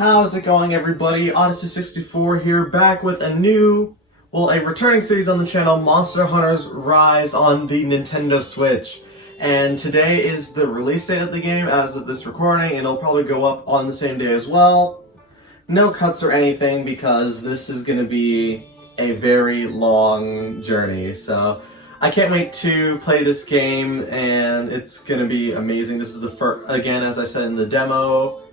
How's it going, everybody? Odyssey64 here, back with a returning series on the channel, Monster Hunter's Rise on the Nintendo Switch. And today is the release date of the game as of this recording, and it'll probably go up on the same day as well. No cuts or anything, because this is going to be a very long journey, so I can't wait to play this game, and it's going to be amazing. This is the first, again, as I said in the demo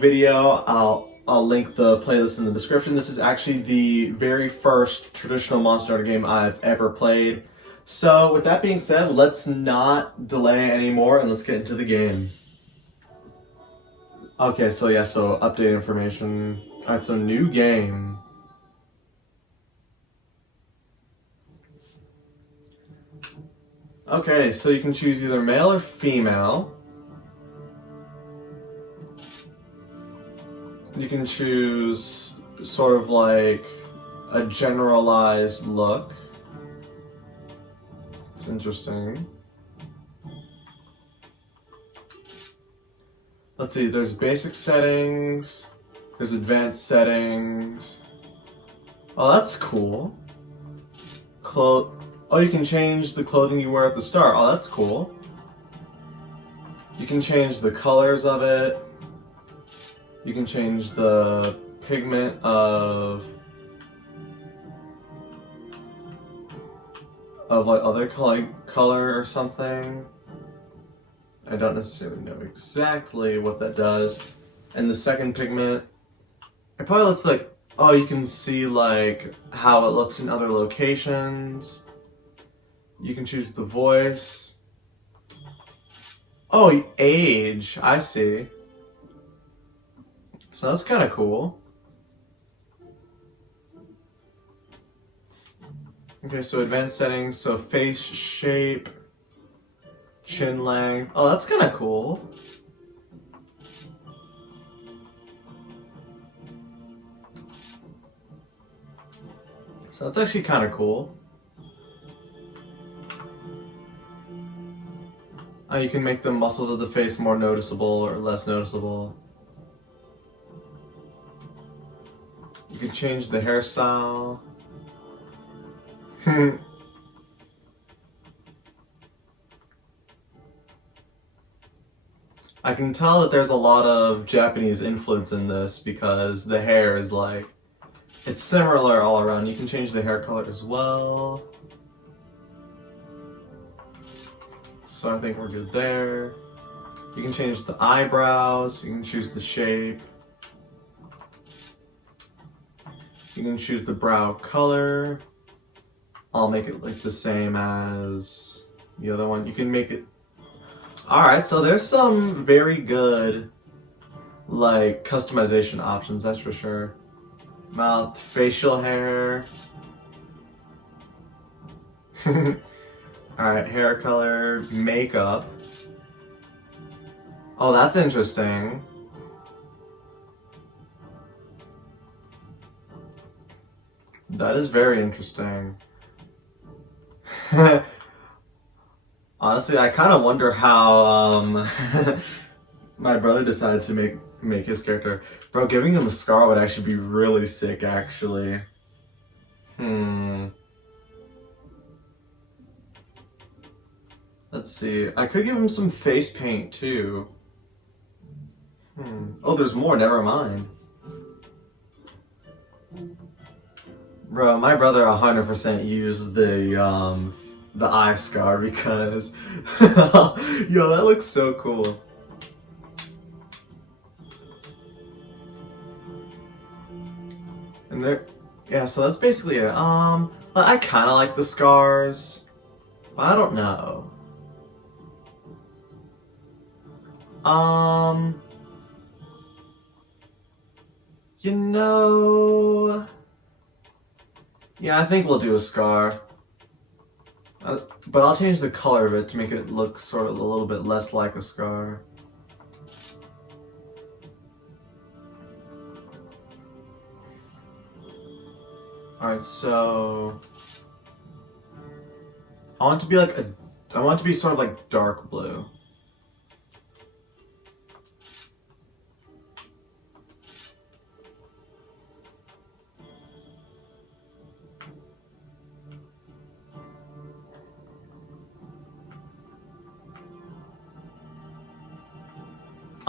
video, I'll link the playlist in the description. This is actually the very first traditional Monster Hunter game I've ever played. So with that being said, let's not delay anymore and let's get into the game. Okay, so update information. Alright, so new game. Okay, so you can choose either male or female. You can choose sort of like a generalized look. It's interesting. Let's see, there's basic settings, there's advanced settings. Oh, that's cool. Oh, you can change the clothing you wear at the start. Oh, that's cool. You can change the colors of it. You can change the pigment of like other color or something. I don't necessarily know exactly what that does. And the second pigment, it probably looks like, oh, you can see like how it looks in other locations. You can choose the voice. Oh, age, I see. So that's kind of cool. Okay, so advanced settings, so face shape, chin length. Oh, that's kind of cool. So that's actually kind of cool. You can make the muscles of the face more noticeable or less noticeable. You can change the hairstyle. I can tell that there's a lot of Japanese influence in this because the hair is like, it's similar all around. You can change the hair color as well. So I think we're good there. You can change the eyebrows, you can choose the shape. You can choose the brow color. I'll make it like the same as the other one. You can make it... Alright, so there's some very good like customization options, that's for sure. Mouth, facial hair. Alright, hair color, makeup. Oh, that's interesting. That is very interesting. Honestly, I kind of wonder how my brother decided to make his character. Bro, giving him a scar would actually be really sick, actually. Let's see. I could give him some face paint, too. Oh, there's more. Never mind. Bro, my brother 100% used the eye scar because yo, that looks so cool. And there, yeah, so that's basically it. I kind of like the scars, but I don't know. You know, yeah, I think we'll do a scar. But I'll change the color of it to make it look sort of a little bit less like a scar. Alright, so I want it to be sort of like dark blue.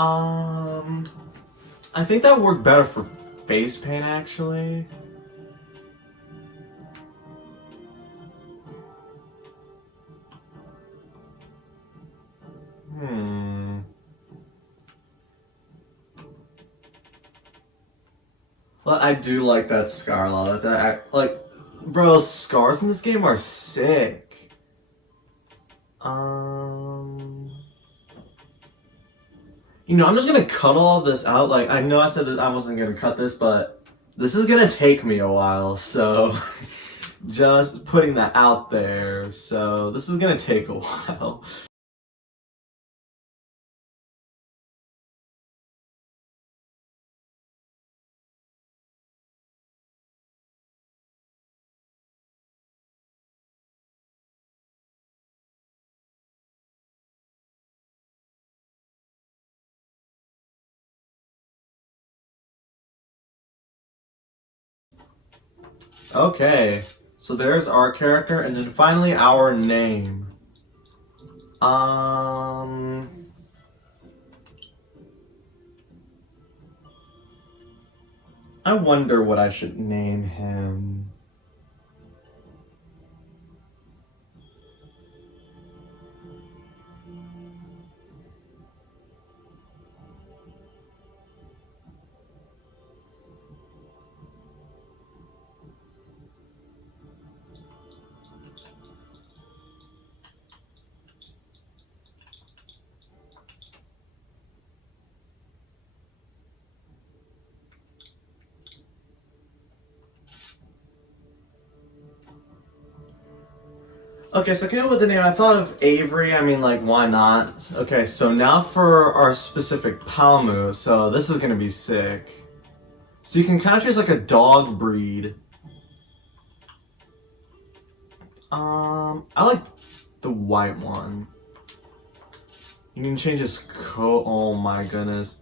I think that would work better for face paint, actually. Well, I do like that scar a lot. Bro, scars in this game are sick. You know, I'm just gonna cut all of this out. Like, I know I said that I wasn't gonna cut this, but this is gonna take me a while, so just putting that out there. So this is gonna take a while. Okay, so there's our character, and then finally our name. I wonder what I should name him. Okay, so I came up with the name. I thought of Avery. I mean, like, why not? Okay, so now for our specific Palmu. So this is gonna be sick. So you can kind of choose like a dog breed. I like the white one. You can change his coat. Oh my goodness.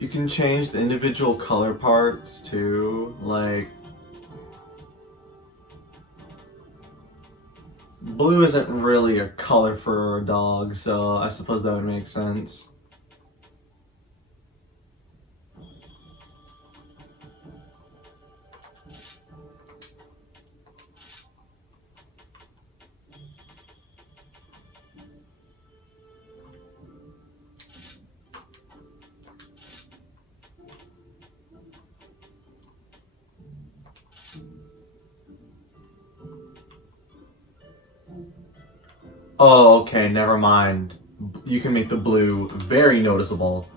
You can change the individual color parts too, like blue isn't really a color for a dog, so I suppose that would make sense. Oh, okay, never mind. You can make the blue very noticeable.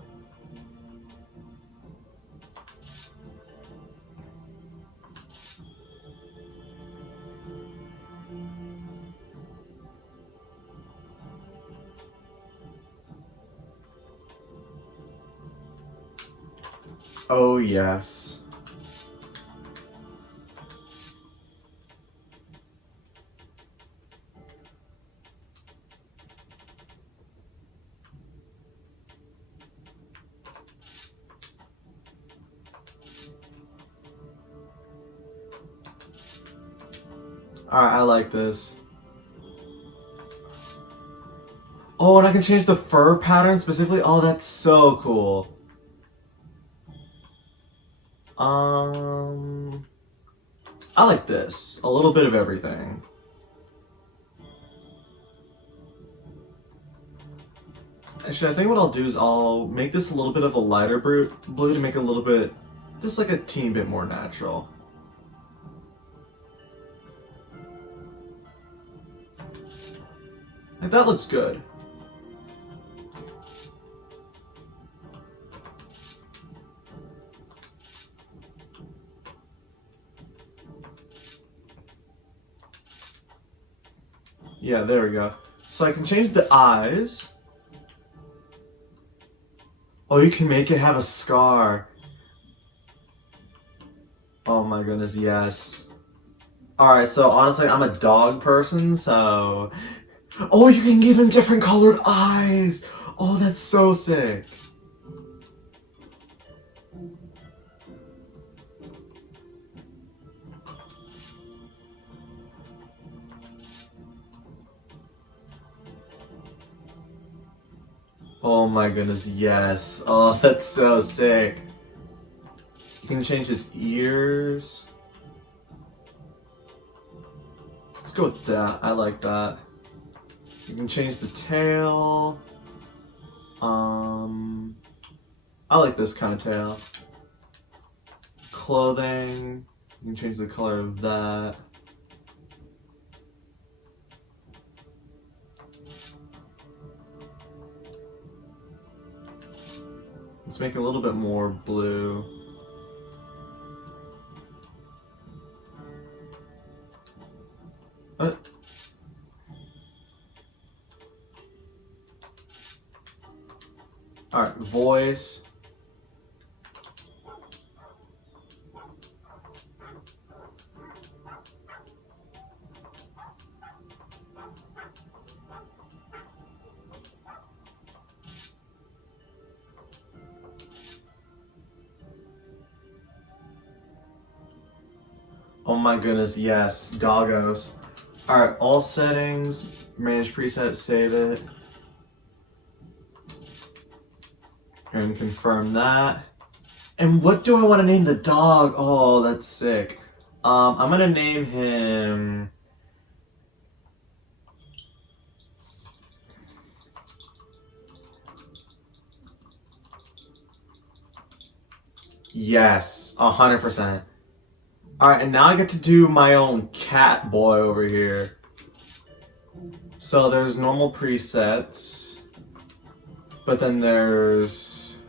Oh, yes. Alright, I like this. Oh, and I can change the fur pattern specifically? Oh, that's so cool. I like this. A little bit of everything. Actually, I think what I'll do is I'll make this a little bit of a lighter blue to make it a little bit, just like a teeny bit more natural. Like, that looks good. Yeah, there we go. So I can change the eyes. Oh, you can make it have a scar. Oh my goodness, yes. Alright, so honestly, I'm a dog person, so... Oh, you can give him different colored eyes! Oh, that's so sick. Oh my goodness, yes. Oh, that's so sick. You can change his ears. Let's go with that. I like that. You can change the tail. I like this kind of tail. Clothing. You can change the color of that. Let's make it a little bit more blue. Alright, voice. Oh my goodness, yes, doggos. Alright, all settings, manage preset, save it. And confirm that. And what do I want to name the dog? Oh, that's sick. I'm gonna name him... Yes, 100%. Alright, and now I get to do my own cat boy over here. So there's normal presets, but then there's,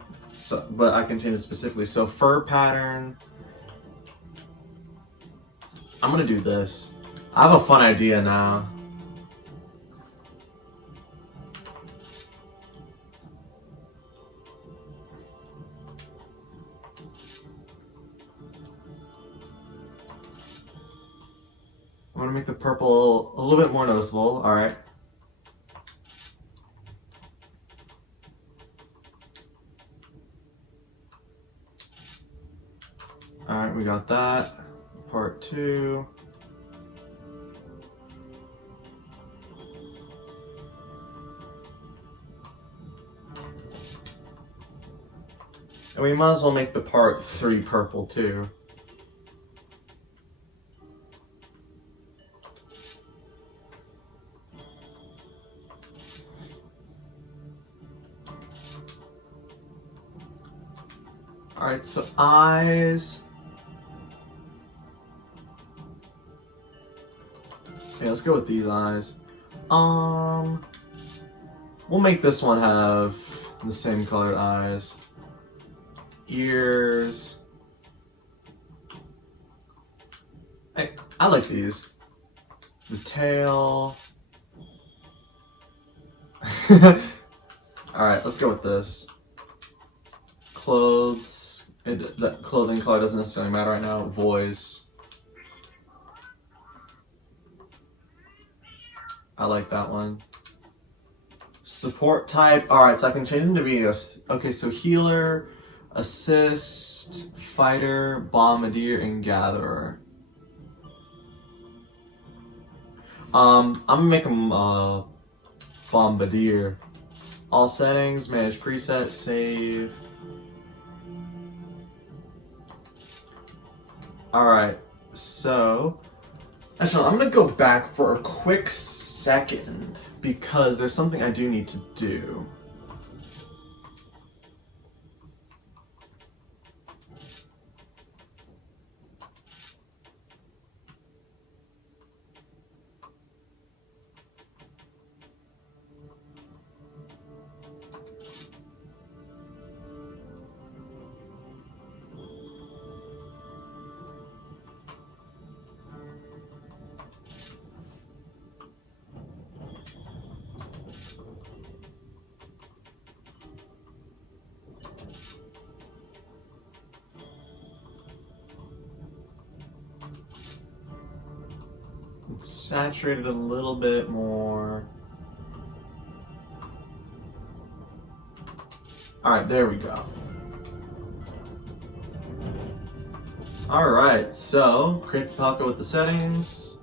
but I can change it specifically. So fur pattern, I'm gonna do this. I have a fun idea now. I want to make the purple a little bit more noticeable. All right. All right, we got that. Part 2. And we might as well make the part 3 purple too. Alright, so eyes. Yeah, let's go with these eyes. We'll make this one have the same colored eyes. Ears. I like these. The tail. Alright, let's go with this. Clothes. That clothing color doesn't necessarily matter right now. Voice. I like that one. Support type. Alright, so I can change them to be okay, so healer, assist, fighter, bombardier, and gatherer. I'm gonna make him bombardier. All settings, manage preset, save. Alright, so actually I'm gonna go back for a quick second because there's something I do need to do. Saturate it a little bit more. Alright, there we go. Alright, so create the pocket with the settings,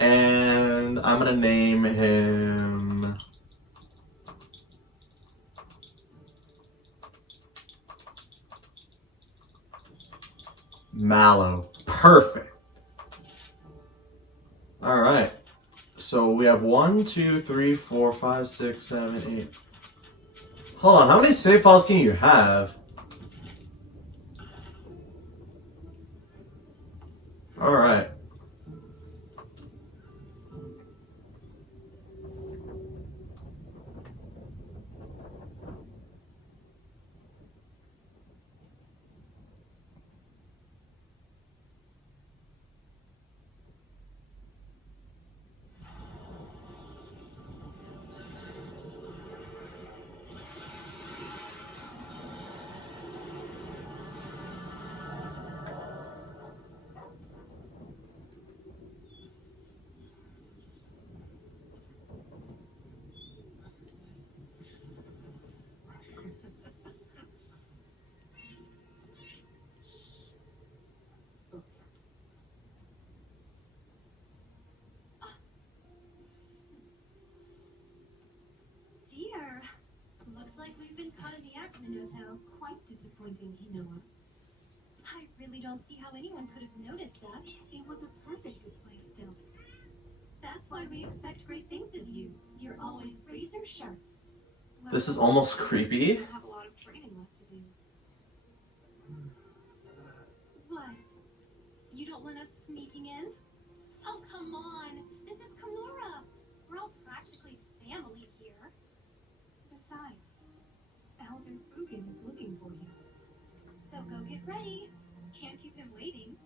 and I'm gonna name him Mallow. Perfect. Alright. So we have 1, 2, 3, 4, 5, 6, 7, 8. Hold on, how many save files can you have? Alright. Dear, looks like we've been caught in the act, Minotaur. Quite disappointing, Hinoa. I really don't see how anyone could have noticed us. It was a perfect display still. That's why we expect great things of you. You're always razor sharp. Well, This is almost creepy. You have a lot of training left to do. What? You don't want us sneaking in? Oh, come on. This is Kimura. We're all practically family here. Besides, Elder Fugan is looking for you. So go get ready. Can't keep him waiting.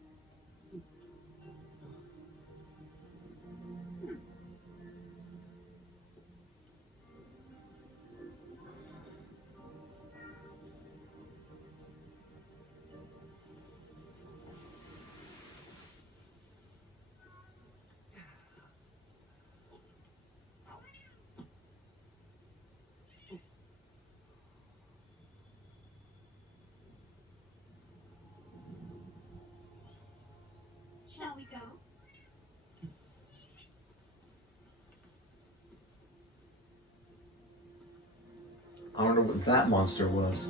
Shall we go? I wonder what that monster was.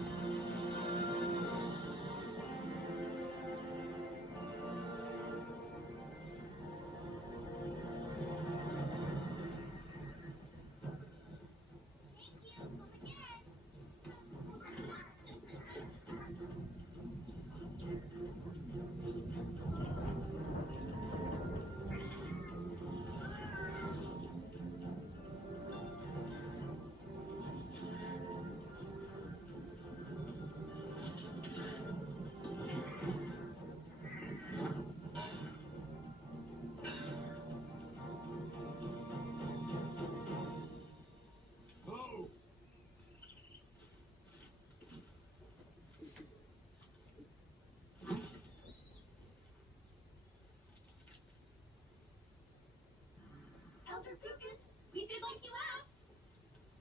Elder Fugan, we did like you asked.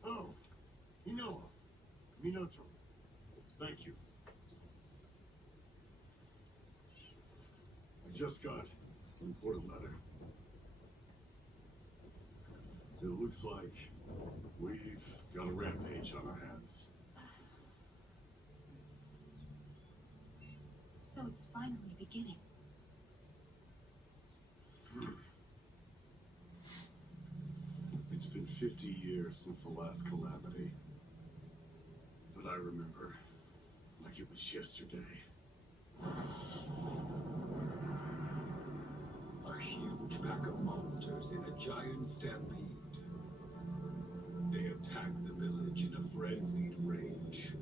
Oh, Minotaur. Thank you. I just got an important letter. It looks like we've got a rampage on our hands. So it's finally beginning. It's been 50 years since the last calamity. But I remember like it was yesterday. A huge pack of monsters in a giant stampede. They attacked the village in a frenzied rage.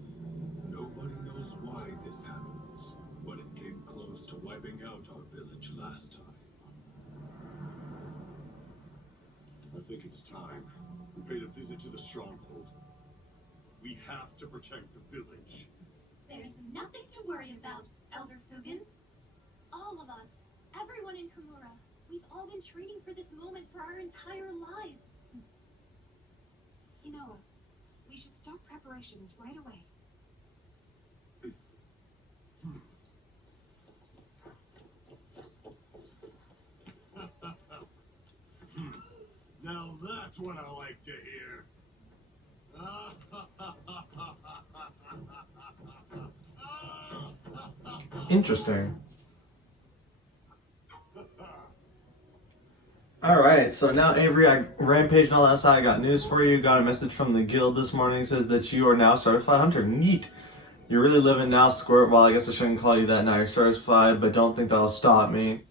Nobody knows why this happens, but it came close to wiping out our village last time. I think it's time we paid a visit to the stronghold. We have to protect the village. There's nothing to worry about, Elder Fugan. All of us, everyone in Kimura, we've all been training for this moment for our entire lives. Hinoa, we should start preparations right away. Now that's what I like to hear. Interesting. Alright, so now Avery, I rampaged all outside. I got news for you. Got a message from the guild this morning. It says that you are now certified hunter. Neat. You're really living now, Squirt. Well, I guess I shouldn't call you that now. You're certified, but don't think that'll stop me.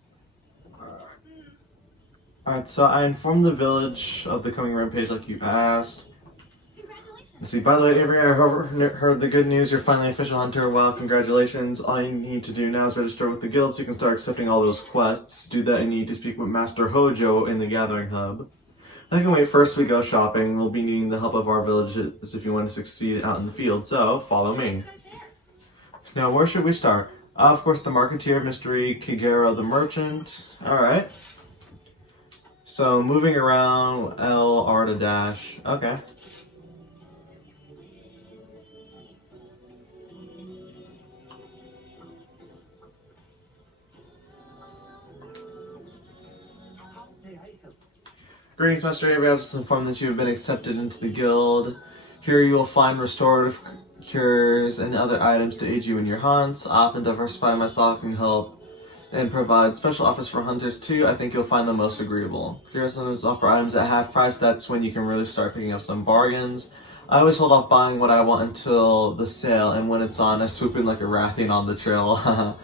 Alright, so I informed the village of the coming rampage like you asked. Let's see, by the way, Avery, I heard the good news. You're finally an official hunter. Wow, congratulations. All you need to do now is register with the guild so you can start accepting all those quests. Do that and you need to speak with Master Hojo in the Gathering Hub. I can wait. First we go shopping. We'll be needing the help of our villages if you want to succeed out in the field, so follow me. Now, where should we start? Of course, the Marketeer of Mystery, Kigero the Merchant. Alright. So, moving around, L, R to dash. Okay. Greetings, Master Avery. I was just informed that you have been accepted into the guild. Here you will find restorative cures and other items to aid you in your hunts. I often diversify my stock and help and provide special offers for hunters too. I think you'll find them most agreeable. Cures sometimes offer items at half price. That's when you can really start picking up some bargains. I always hold off buying what I want until the sale, and when it's on, I swoop in like a Rathian on the trail.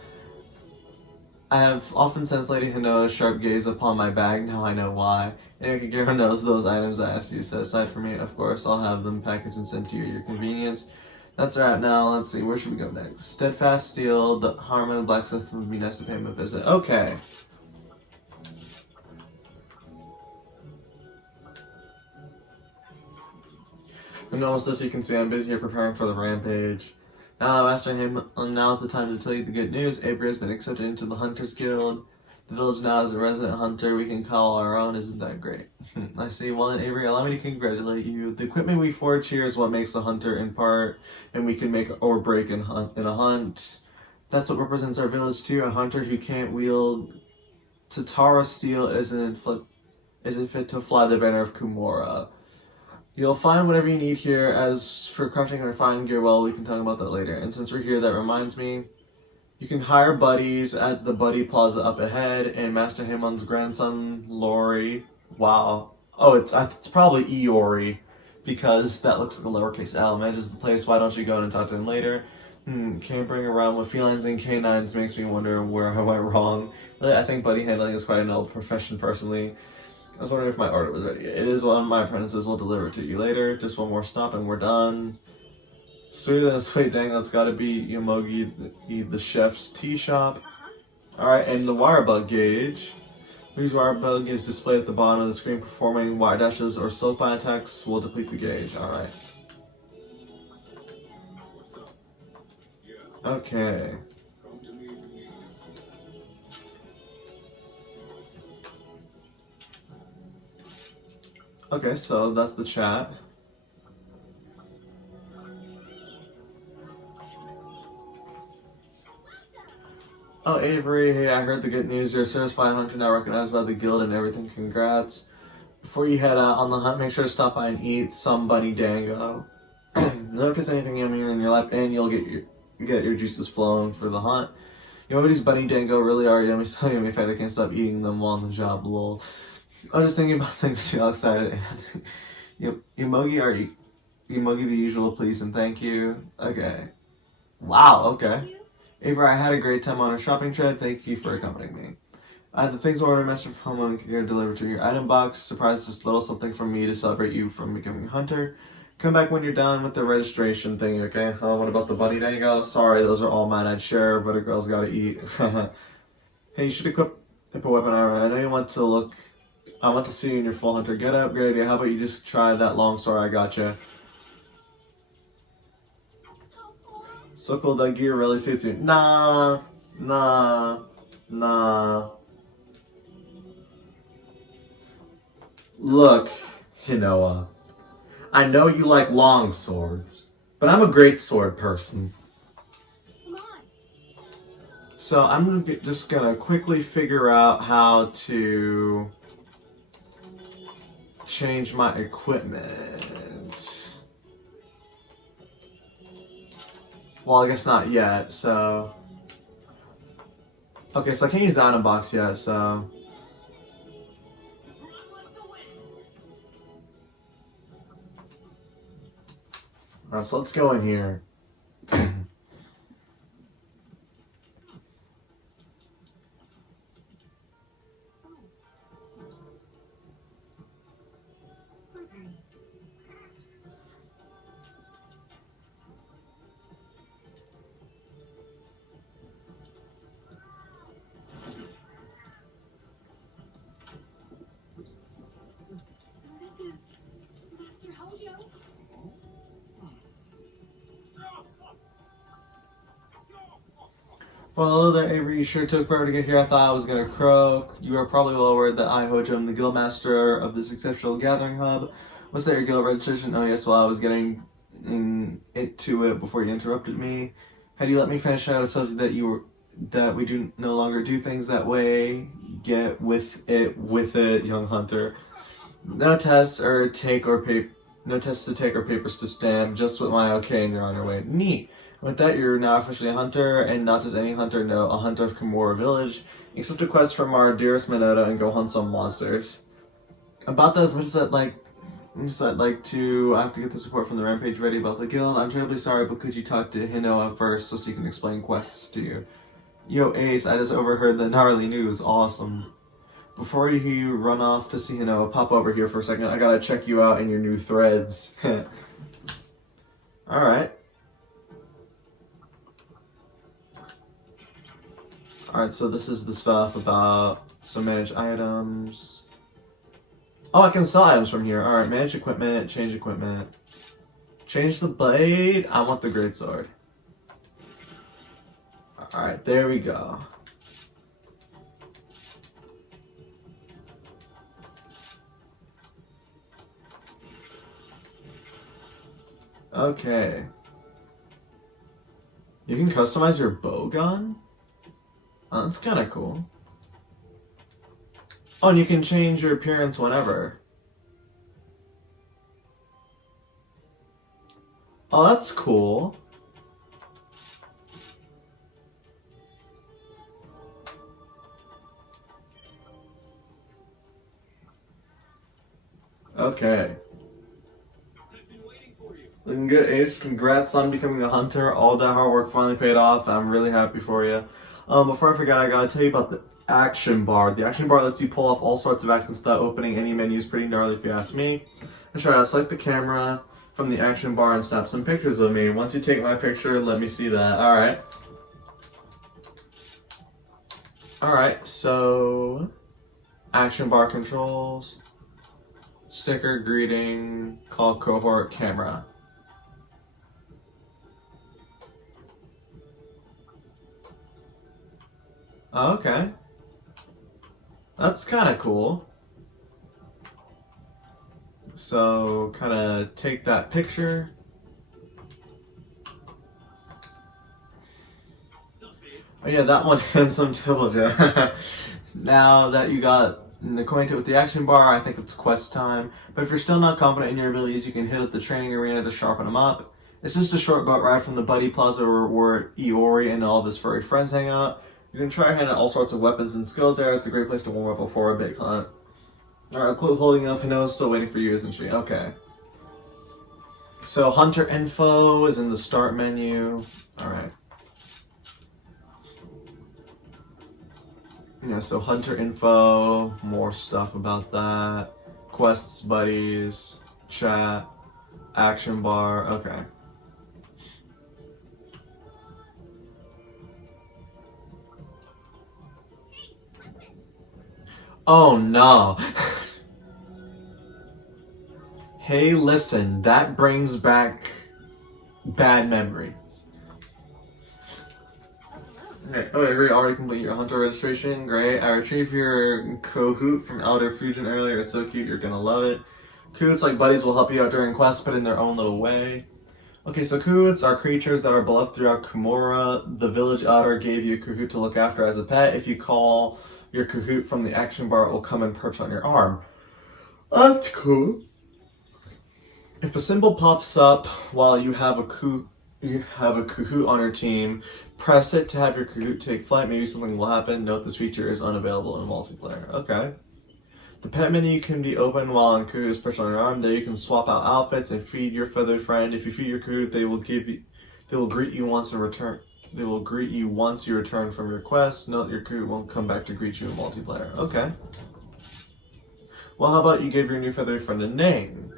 I have often sensed Lady Hanoa's sharp gaze upon my bag. Now I know why. And Kigero knows those items I asked you to set aside for me. Of course, I'll have them packaged and sent to you at your convenience. That's a wrap now. Let's see, where should we go next? Steadfast Steel, the Harmon Blacksmith would be nice to pay him a visit. Okay. And almost as you can see, I'm busy here preparing for the rampage. Now that Master him, now's the time to tell you the good news. Avery has been accepted into the Hunters Guild. The village now is a resident hunter we can call our own. Isn't that great? I see. Well then, Avery, allow me to congratulate you. The equipment we forge here is what makes a hunter in part, and we can make or break in a hunt. That's what represents our village too. A hunter who can't wield Tatara steel isn't fit to fly the banner of Kumora. You'll find whatever you need here. As for crafting our fine gear, well, we can talk about that later. And since we're here, that reminds me, you can hire buddies at the Buddy Plaza up ahead, and Master Hamon's grandson, Lori. Wow. Oh, it's probably Iori, because that looks like a lowercase L. Manages the place. Why don't you go in and talk to him later? Campering around with felines and canines makes me wonder where I went wrong. Really, I think buddy handling is quite a noble profession, personally. I was wondering if my order was ready. It is. One of my apprentices will deliver it to you later. Just one more stop and we're done. Sweeter than sweet, dang, that's gotta be Yomogi, the chef's tea shop. Alright, and the wire bug gauge. Whose wire bug is displayed at the bottom of the screen. Performing wire dashes or silk bind attacks will deplete the gauge. Alright. Okay. Okay, so that's the chat. Oh, Avery, hey, I heard the good news. You're a certified hunter now recognized by the guild and everything. Congrats. Before you head out on the hunt, make sure to stop by and eat some bunny dango. Notice anything yummy in your life, and you'll get your juices flowing for the hunt. You know, these bunny dango really are yummy, so yummy. In fact, I can't stop eating them while on the job, lol. I'm just thinking about things, all excited. Yomogi the usual, please and thank you. Okay. Wow, okay. Avery, I had a great time on a shopping trip. Thank you for accompanying me. I had the things ordered, Master from home and delivered to your item box. Surprise, just a little something from me to celebrate you from becoming a hunter. Come back when you're done with the registration thing, okay? What about the bunny dango? Sorry, those are all mine. I'd share, but a girl's gotta eat. Hey, you should equip a weapon. I know you want to look... I want to see you in your full hunter getup. Great idea. How about you just try that long sword I gotcha? So cool, that gear really suits you. Nah. Look, Hinoa. I know you like long swords, but I'm a great sword person. So I'm just gonna quickly figure out how to change my equipment. Well, I guess not yet, so... Okay, so I can't use the item box yet, so... Alright, so let's go in here. This is Master Hojo. Well, hello there, Avery. You sure took forever to get here. I thought I was gonna croak. You are probably well aware that I, Hojo, am the guildmaster of this exceptional gathering hub. Was that your guild registration? Oh yes, well I was getting to it before you interrupted me. Had you let me finish, I would have told you that we do no longer do things that way. Get with it, young hunter. No tests to take or papers to stamp. Just with my okay, and you're on your way. Neat. With that, you're now officially a hunter, and not just any hunter, no, a hunter of Kimura Village. Accept a quest from our dearest Minota and go hunt some monsters. About that, as much as I'd like to, I have to get the support from the rampage ready about the guild. I'm terribly sorry, but could you talk to Hinoa first so she can explain quests to you? Yo, Ace, I just overheard the gnarly news. Awesome. Before you run off to see Hinoa, pop over here for a second. I gotta check you out in your new threads. Alright. Alright, so this is the stuff about some manage items. Oh, I can sell items from here. Alright, manage equipment, change equipment. Change the blade. I want the greatsword. Alright, there we go. Okay. You can customize your bow gun? Oh, that's kind of cool. Oh, and you can change your appearance whenever. Oh, that's cool. Okay. Looking good, Ace. Congrats on becoming a hunter. All that hard work finally paid off. I'm really happy for you. Before I forget, I gotta tell you about the action bar. The action bar lets you pull off all sorts of actions without opening any menus. Pretty gnarly if you ask me. And try to select the camera from the action bar and snap some pictures of me. Once you take my picture, let me see that. Alright. Alright, so action bar controls. Sticker, greeting, call cohort, camera. Okay. That's kind of cool. So, kind of take that picture. Oh yeah, that one, handsome Tillaja. Now that you got acquainted with the action bar, I think it's quest time. But if you're still not confident in your abilities, you can hit up the training arena to sharpen them up. It's just a short boat ride from the Buddy Plaza where Iori and all of his furry friends hang out. You can try handing all sorts of weapons and skills there. It's a great place to warm up before a big hunt. Alright, quit holding up. Hino's still waiting for you, isn't she? Okay. So, hunter info is in the start menu. Alright. Yeah, so hunter info, more stuff about that. Quests, buddies, chat, action bar. Okay. Oh no. Hey, listen, that brings back bad memories. Okay. Oh, you already complete your hunter registration. Great. I retrieved your Kahoot from Elder Fusion earlier. It's so cute. You're gonna love it. Kahoots, like buddies, will help you out during quests, but in their own little way. Okay, so Kahoots are creatures that are beloved throughout Kimura. The village elder gave you a Kahoot to look after as a pet. If you call your Kahoot from the action bar, it will come and perch on your arm. That's cool. If a symbol pops up while you have a Kahoot on your team, press it to have your Kahoot take flight. Maybe something will happen. Note this feature is unavailable in multiplayer. Okay. The pet menu can be opened while on Kahoot's perched on your arm. There you can swap out outfits and feed your feathered friend. If you feed your Kahoot, they will greet you once in return. They will greet you once you return from your quest. Note your Kahoot won't come back to greet you in multiplayer. Okay. Well, how about you give your new feathered friend a name?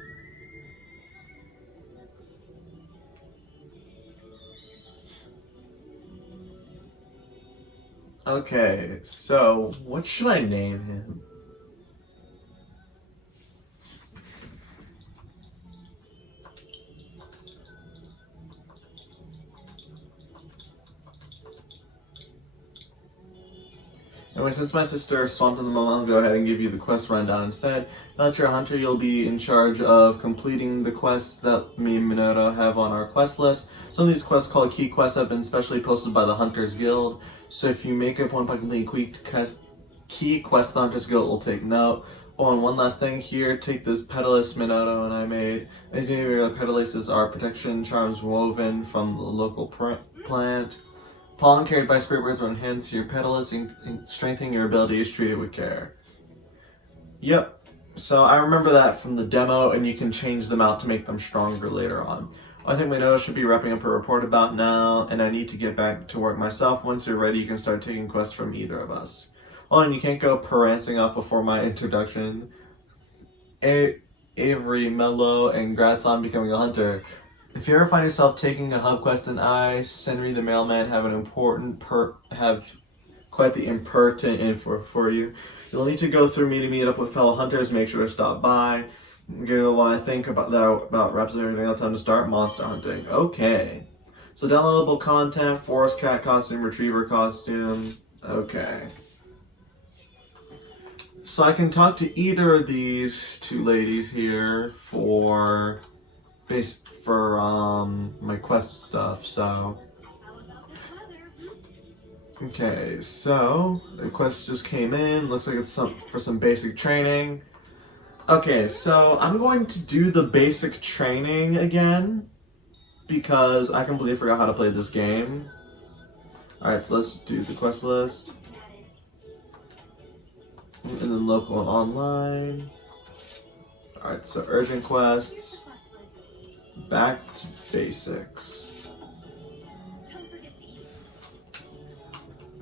Okay, so what should I name him? Anyway, since my sister swamped in the moment, I'll go ahead and give you the quest rundown instead. Now that you're a hunter, you'll be in charge of completing the quests that me and Minato have on our quest list. Some of these quests called key quests have been specially posted by the Hunters Guild, so if you make up one by completing key quest, the Hunters Guild will take note. Oh, and one last thing here, take this petalus Minato and I made. These petalaces are protection charms woven from the local plant. Pollen carried by spirit birds will enhance your petals and strengthen your ability to treat it with care. Yep, so I remember that from the demo, and you can change them out to make them stronger later on. I think Minato should be wrapping up a report about now, and I need to get back to work myself. Once you're ready, you can start taking quests from either of us. Oh, and you can't go prancing up before my introduction. Avery, Mello, and Grats on becoming a hunter. If you ever find yourself taking a hub quest and I, Senri the mailman, have quite the impertinent info for you, you'll need to go through me to meet up with fellow hunters. Make sure to stop by. While I think about wraps up everything else, time to start monster hunting. Okay. So downloadable content, forest cat costume, retriever costume. Okay. So I can talk to either of these two ladies here for my quest stuff, so. Okay, so the quest just came in. Looks like it's for some basic training. Okay, so I'm going to do the basic training again because I completely forgot how to play this game. Alright, so let's do the quest list. And then local and online. Alright, so urgent quests. Back to basics.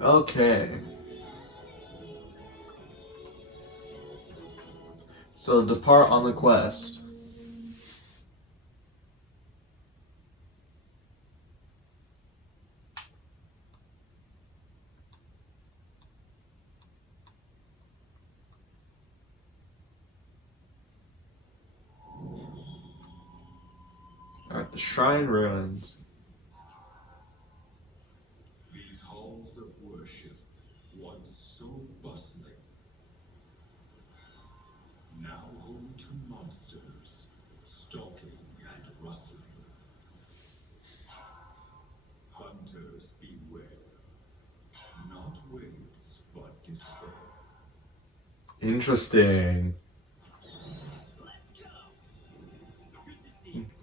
Okay. So depart on the quest. Alright, the shrine ruins. These halls of worship, once so bustling, now home to monsters, stalking and rustling. Hunters beware, not waits, but despair. Interesting.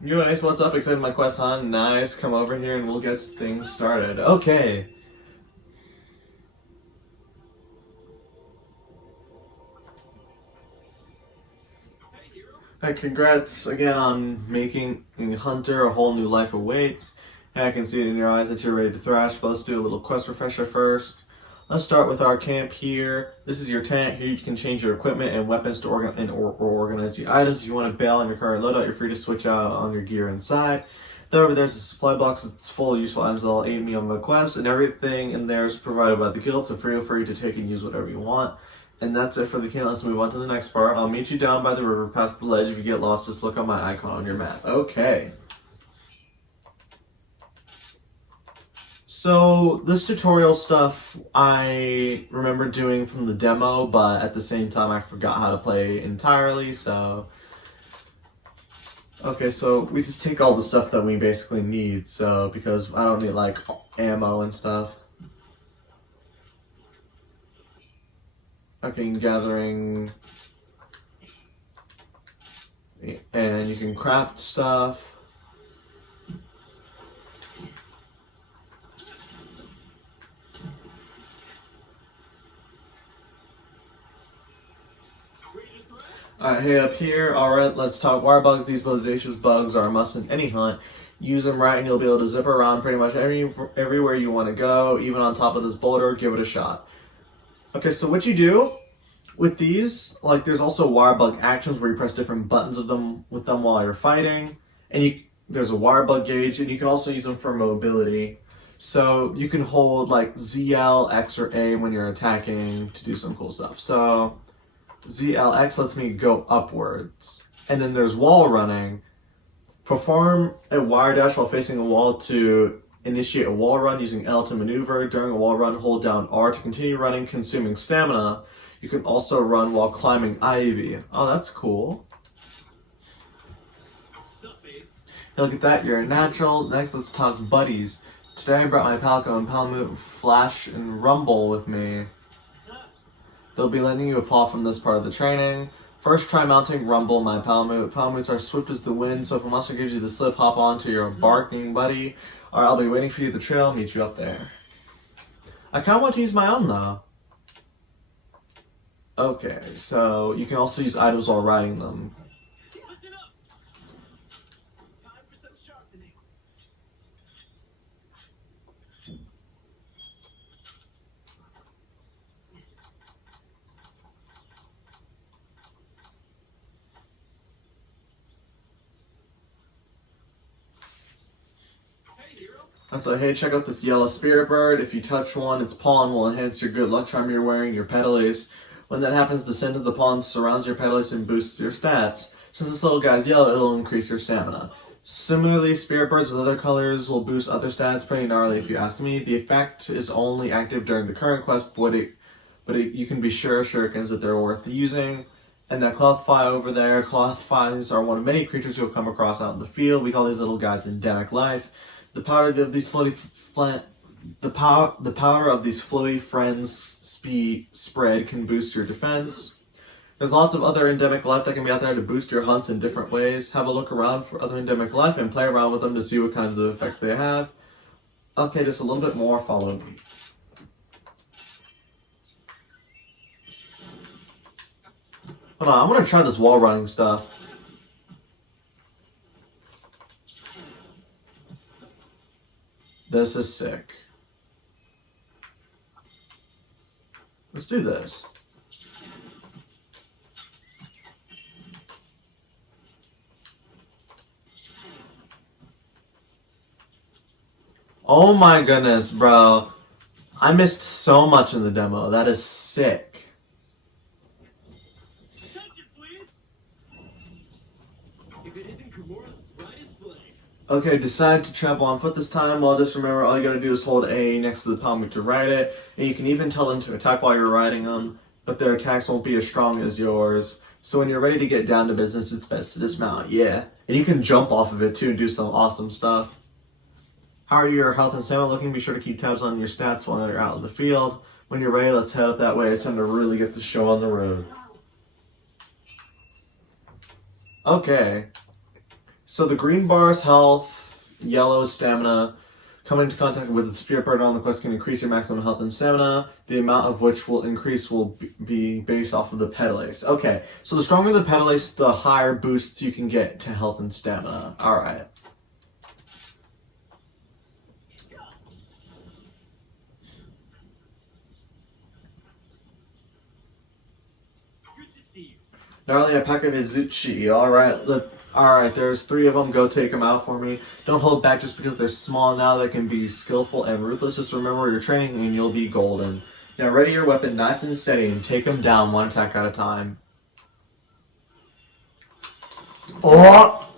You guys, what's up? Excited my quest, huh? Nice. Come over here and we'll get things started. Okay. Hey, congrats again on making Hunter. A whole new life awaits. And I can see it in your eyes that you're ready to thrash, but let's do a little quest refresher first. Let's start with our camp here. This is your tent. Here you can change your equipment and weapons to organize your items. If you want to bail on your current loadout, you're free to switch out on your gear inside. Then over there's a supply box that's full of useful items that'll aid me on my quest, and everything in there is provided by the guild, so feel free to take and use whatever you want. And that's it for the camp. Let's move on to the next part. I'll meet you down by the river past the ledge. If you get lost, just look on my icon on your map. Okay. So this tutorial stuff I remember doing from the demo, but at the same time I forgot how to play entirely, so. Okay, so we just take all the stuff that we basically need, so, because I don't need like ammo and stuff. Okay, gathering, and you can craft stuff. Alright, hey up here. Alright, let's talk wire bugs. These bodacious bugs are a must in any hunt. Use them right and you'll be able to zip around pretty much everywhere you want to go, even on top of this boulder. Give it a shot. Okay, so what you do with these, like there's also wire bug actions where you press different buttons with them while you're fighting. And there's a wire bug gauge, and you can also use them for mobility. So you can hold like ZL, X, or A when you're attacking to do some cool stuff. So ZLX lets me go upwards. And then there's wall running. Perform a wire dash while facing a wall to initiate a wall run using L to maneuver. During a wall run, hold down R to continue running, consuming stamina. You can also run while climbing ivy. Oh, that's cool. Hey, look at that, you're a natural. Next, let's talk buddies. Today I brought my Palico and Palamute Flash and Rumble with me. They'll be letting you apply from this part of the training. First, try mounting Rumble, my Palamute. Palamutes are swift as the wind, so if a monster gives you the slip, hop onto your barking buddy. Alright, I'll be waiting for you at the trail. Meet you up there. I kind of want to use my own, though. Okay, so you can also use items while riding them. Listen up. Time for some sharpening. So hey, check out this yellow spirit bird. If you touch one, its pollen will enhance your good luck charm you're wearing, your petal ace. When that happens, the scent of the pollen surrounds your petal ace and boosts your stats. Since this little guy's yellow, it'll increase your stamina. Similarly, spirit birds with other colors will boost other stats. Pretty gnarly if you ask me. The effect is only active during the current quest, but you can be sure shurikens that they're worth using. And that clothfly over there, clothflies are one of many creatures you'll come across out in the field. We call these little guys endemic life. The power of these floaty friends spread can boost your defense. There's lots of other endemic life that can be out there to boost your hunts in different ways. Have a look around for other endemic life and play around with them to see what kinds of effects they have. Okay, just a little bit more, follow me. Hold on, I'm gonna try this wall running stuff. This is sick. Let's do this. Oh my goodness, bro. I missed so much in the demo. That is sick. Attention, please. If it isn't Kimura's brightest flame. Okay, decide to travel on foot this time. Well, just remember, all you gotta do is hold A next to the Palamute to ride it. And you can even tell them to attack while you're riding them, but their attacks won't be as strong as yours. So when you're ready to get down to business, it's best to dismount, yeah. And you can jump off of it too and do some awesome stuff. How are your health and stamina looking? Be sure to keep tabs on your stats while you're out in the field. When you're ready, let's head up that way. It's time to really get the show on the road. Okay. So the green bar is health, yellow is stamina. Coming into contact with the spirit bird on the quest can increase your maximum health and stamina, the amount of which will increase will be based off of the petal ace. Okay, so the stronger the petal ace, the higher boosts you can get to health and stamina. Alright. Good to see you. Gnarly Alpaca Vizuchi. Alright, there's 3 of them. Go take them out for me. Don't hold back just because they're small now. They can be skillful and ruthless. Just remember you're training and you'll be golden. Now ready your weapon nice and steady and take them down one attack at a time. Oh!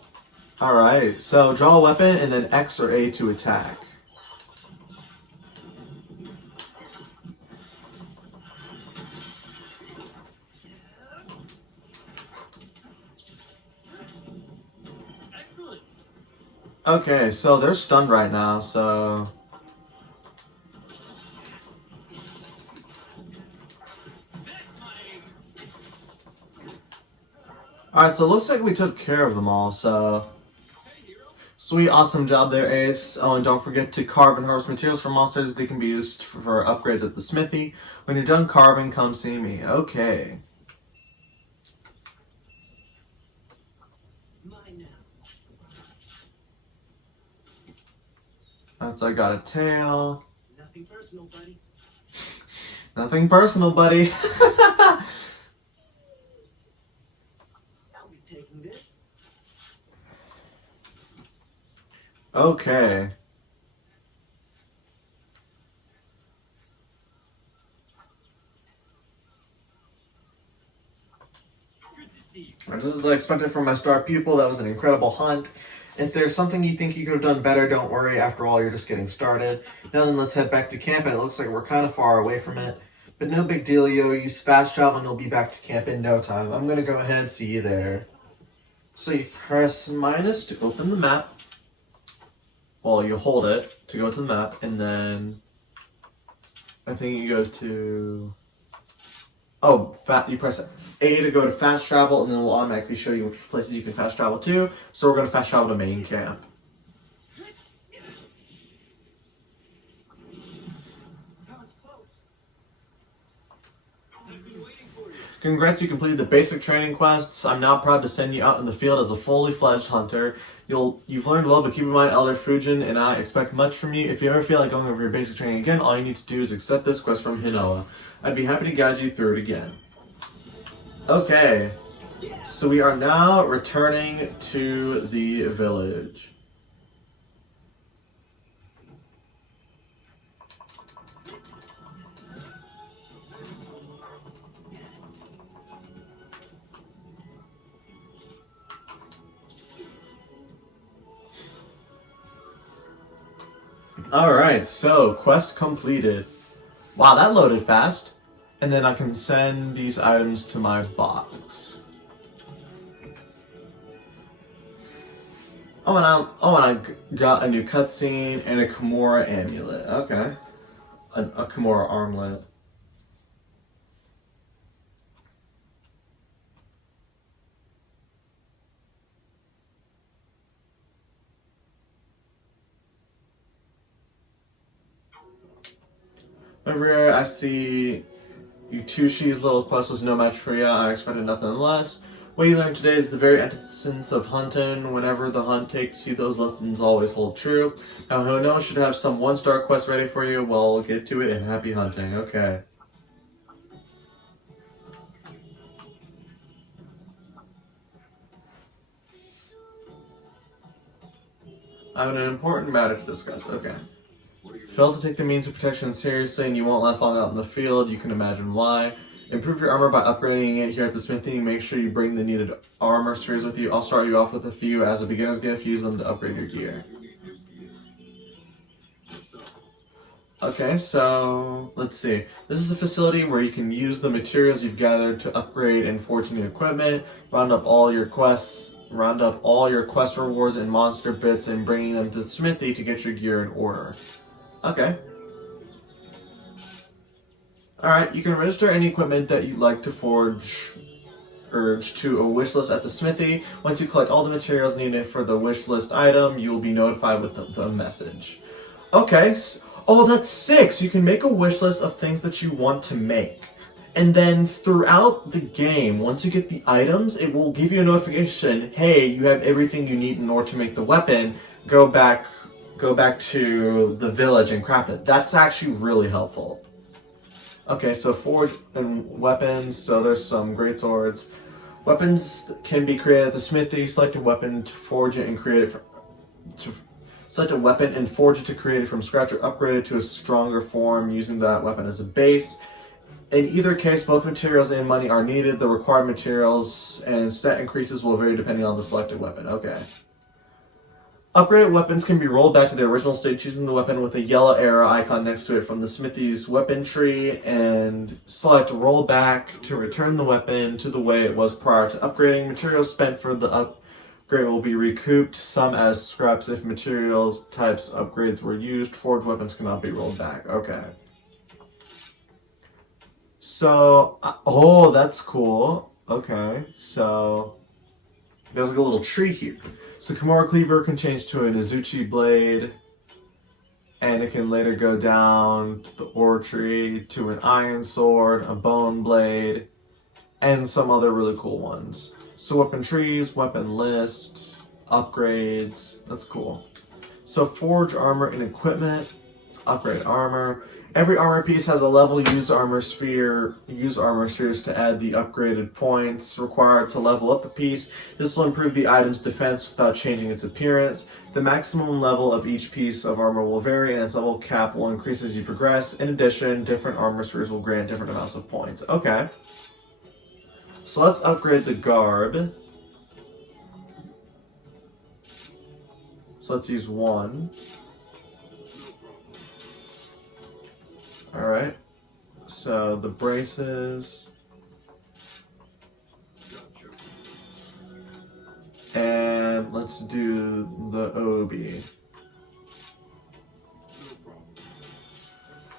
Alright, so draw a weapon and then X or A to attack. Excellent. Okay, so they're stunned right now, so... That's my ace. Alright, so it looks like we took care of them all, so... Hey, hero. Sweet, awesome job there, Ace. Oh, and don't forget to carve and harvest materials for monsters. They can be used for upgrades at the smithy. When you're done carving, come see me. Okay. Once I got a tail. Nothing personal, buddy. Nothing personal, buddy. I'll be taking this. Okay. Good to see you. This is expected from my star pupil. That was an incredible hunt. If there's something you think you could have done better, don't worry. After all, you're just getting started. Now then, let's head back to camp. It looks like we're kind of far away from it. But no big deal, yo. Use fast travel and you'll be back to camp in no time. I'm going to go ahead and see you there. So you press minus to open the map. Well, you hold it to go to the map. And then I think you go to... Oh, you press A to go to fast travel, and then it will automatically show you which places you can fast travel to. So we're going to fast travel to main camp. That was close. I've been waiting for you. Congrats, you completed the basic training quests. I'm now proud to send you out in the field as a fully fledged hunter. You've learned well, but keep in mind Elder Fujin and I expect much from you. If you ever feel like going over your basic training again, all you need to do is accept this quest from Hinoa. I'd be happy to guide you through it again. Okay, so we are now returning to the village. Alright, so quest completed. Wow, that loaded fast. And then I can send these items to my box. Oh, and I got a new cutscene and a Kimura amulet. Okay. A Kimura armlet. Over here, I see Yutushi's little quest was no match for ya. I expected nothing less. What you learned today is the very essence of hunting. Whenever the hunt takes you, those lessons always hold true. Now, Hono should have some one-star quest ready for you. Well, we'll get to it, and happy hunting. Okay. I have an important matter to discuss. Okay. Fail to take the means of protection seriously and you won't last long out in the field. You can imagine why. Improve your armor by upgrading it here at the smithy. Make sure you bring the needed armor spheres with you. I'll start you off with a few as a beginner's gift. Use them to upgrade your gear. Okay, so let's see. This is a facility where you can use the materials you've gathered to upgrade and forge new equipment. Round up all your quest rewards and monster bits and bringing them to the smithy to get your gear in order. Okay. Alright, you can register any equipment that you'd like to forge to a wish list at the smithy. Once you collect all the materials needed for the wish list item, you will be notified with the message. Okay, oh, that's 6! You can make a wish list of things that you want to make. And then throughout the game, once you get the items, it will give you a notification, hey, you have everything you need in order to make the weapon. Go back to the village and craft it. That's actually really helpful. Okay, so forge and weapons. So there's some great swords. Weapons can be created at the smithy. Select a weapon to forge it and create it select a weapon and forge it to create it from scratch or upgrade it to a stronger form using that weapon as a base. In either case, both materials and money are needed. The required materials and stat increases will vary depending on the selected weapon. Okay. Upgraded weapons can be rolled back to their original state choosing the weapon with a yellow arrow icon next to it from the smithy's weapon tree, and select roll back to return the weapon to the way it was prior to upgrading. Materials spent for the upgrade will be recouped, some as scraps if materials types upgrades were used. Forged weapons cannot be rolled back. Okay. So, oh, that's cool. Okay, so there's like a little tree here. So Kimura Cleaver can change to an Izuchi blade, and it can later go down to the ore tree, to an iron sword, a bone blade, and some other really cool ones. So weapon trees, weapon list, upgrades, that's cool. So forge armor and equipment, upgrade armor. Every armor piece has a level use armor sphere. Use armor spheres to add the upgraded points required to level up a piece. This will improve the item's defense without changing its appearance. The maximum level of each piece of armor will vary, and its level cap will increase as you progress. In addition, different armor spheres will grant different amounts of points. Okay. So let's upgrade the garb. So let's use 1. Alright. So the braces. And let's do the obi.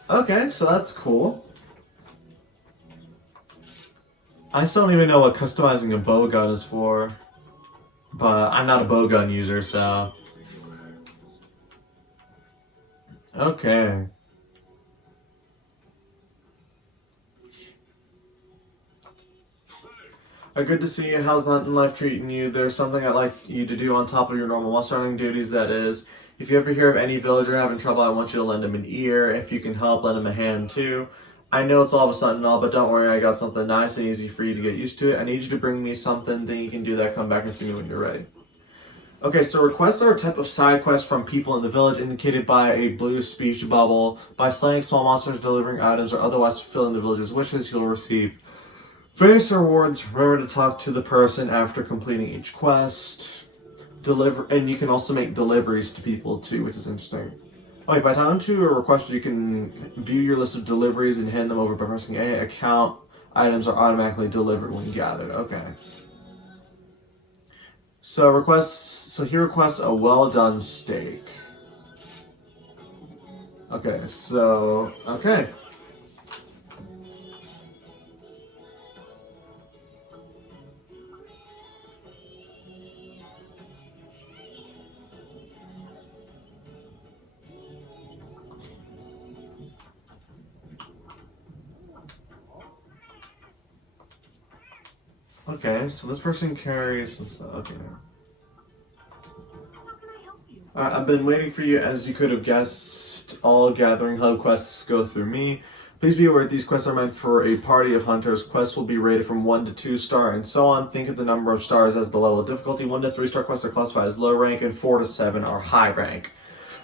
Okay, so that's cool. I still don't even know what customizing a bowgun is for. But I'm not a bowgun user, so... Okay. Good to see you. How's life treating you? There's something I'd like you to do on top of your normal monster hunting duties, that is. If you ever hear of any villager having trouble, I want you to lend him an ear. If you can help, lend him a hand too. I know it's all of a sudden and all, but don't worry, I got something nice and easy for you to get used to it. I need you to bring me something, then you can do that. Come back and see me when you're ready. Okay, so requests are a type of side quest from people in the village indicated by a blue speech bubble. By slaying small monsters, delivering items, or otherwise fulfilling the villager's wishes, you'll receive various rewards. Remember to talk to the person after completing each quest. And you can also make deliveries to people too, which is interesting. Okay, by talking to a requester, you can view your list of deliveries and hand them over by pressing A. Account items are automatically delivered when gathered. Okay. So he requests a well done steak. Okay, so okay. Okay, so this person carries some stuff. Okay. I've been waiting for you. As you could have guessed, all gathering hub quests go through me. Please be aware these quests are meant for a party of hunters. Quests will be rated from 1 to 2 star and so on. Think of the number of stars as the level of difficulty. 1 to 3 star quests are classified as low rank, and 4 to 7 are high rank.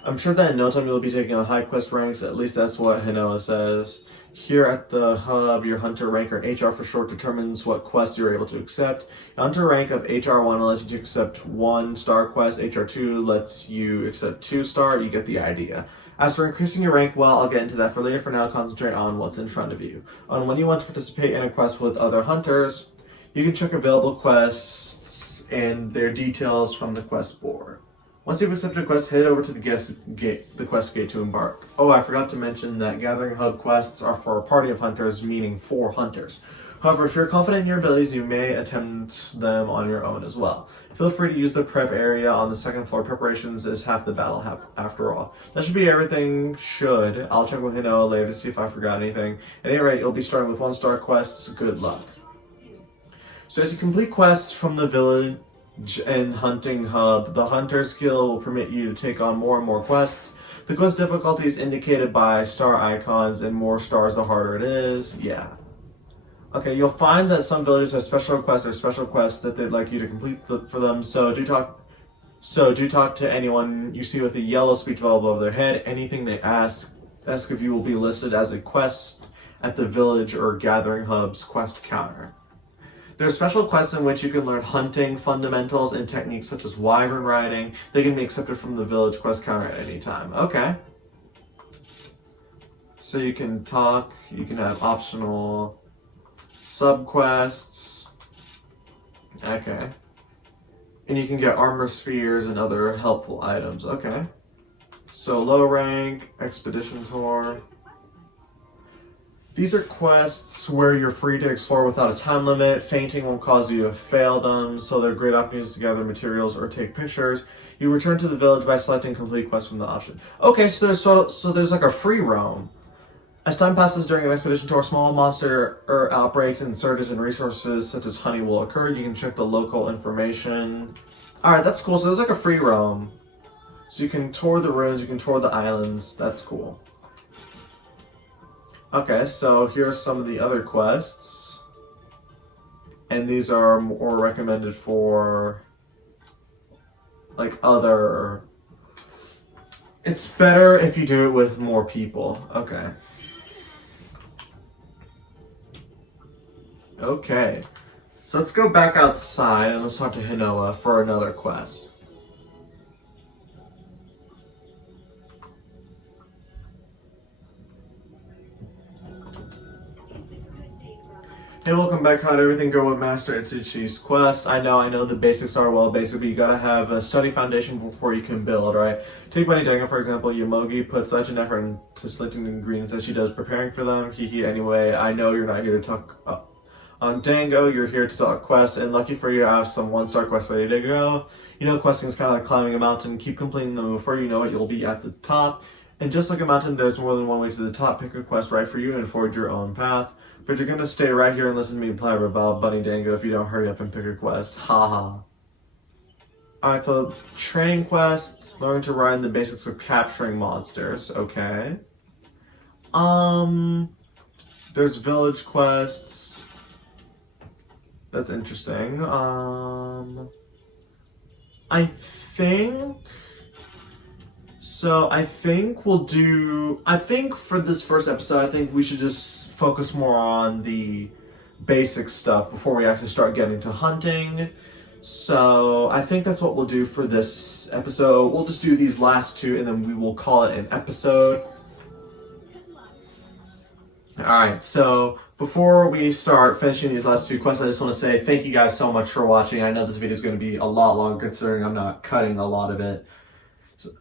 I'm sure that in no time you'll be taking on high quest ranks. At least that's what Hinoa says. Here at the hub, your hunter rank, or HR for short, determines what quests you're able to accept. Hunter rank of HR1 allows you to accept 1 star quest. HR2 lets you accept 2 star. You get the idea. As for increasing your rank, well, I'll get into that for later. For now, concentrate on what's in front of you. On when you want to participate in a quest with other hunters, you can check available quests and their details from the quest board. Once you've accepted a quest, head over to the quest gate to embark. Oh, I forgot to mention that gathering hub quests are for a party of hunters, meaning 4 hunters. However, if you're confident in your abilities, you may attempt them on your own as well. Feel free to use the prep area on the 2nd floor. Preparations is half the battle after all. That should be everything. I'll check with Hinoa later to see if I forgot anything. At any rate, you'll be starting with 1 star quests. Good luck. So as you complete quests from the village and hunting hub, the hunter skill will permit you to take on more and more quests. The quest difficulty is indicated by star icons, and more stars the harder it is. Yeah. Okay, you'll find that some villagers have special requests or special quests that they'd like you to complete for them, so do talk to anyone you see with a yellow speech bubble above their head. Anything they ask of you will be listed as a quest at the village or gathering hub's quest counter. There are special quests in which you can learn hunting fundamentals and techniques such as wyvern riding. They can be accepted from the village quest counter at any time. Okay. So you can talk, you can have optional subquests. Okay. And you can get armor spheres and other helpful items. Okay. So low rank, expedition tour. These are quests where you're free to explore without a time limit. Fainting won't cause you to fail them, so they're great opportunities to gather materials or take pictures. You return to the village by selecting complete quests from the option. Okay, so there's like a free roam. As time passes during an expedition tour, small monster outbreaks and surges in resources such as honey will occur. You can check the local information. Alright, that's cool. So there's like a free roam. So you can tour the ruins, you can tour the islands. That's cool. Okay, so here's some of the other quests. And these are more recommended for like other... It's better if you do it with more people. Okay. Okay. So let's go back outside and let's talk to Hinoa for another quest. Hey, welcome back. How'd everything go with Master Itsuchi's quest? I know the basics are well basic, but you gotta have a study foundation before you can build, right? Take Bunny Dango, for example. Yomogi puts such an effort into selecting the ingredients as she does preparing for them. Hee anyway, I know you're not here to talk on Dango, you're here to talk quests, and lucky for you, I have some 1-star quests ready to go. You know, questing is kind of like climbing a mountain. Keep completing them before you know it, you'll be at the top. And just like a mountain, there's more than one way to the top. Pick a quest right for you and forge your own path. But you're gonna stay right here and listen to me blabber about Bunny Dango if you don't hurry up and pick a quest. Haha. Alright, so training quests, learn to ride the basics of capturing monsters. Okay. There's village quests. That's interesting. I think for this first episode, I think we should just focus more on the basic stuff before we actually start getting to hunting. So I think that's what we'll do for this episode. We'll just do these last two and then we will call it an episode. Alright, so before we start finishing these last two quests, I just want to say thank you guys so much for watching. I know this video is going to be a lot longer considering I'm not cutting a lot of it.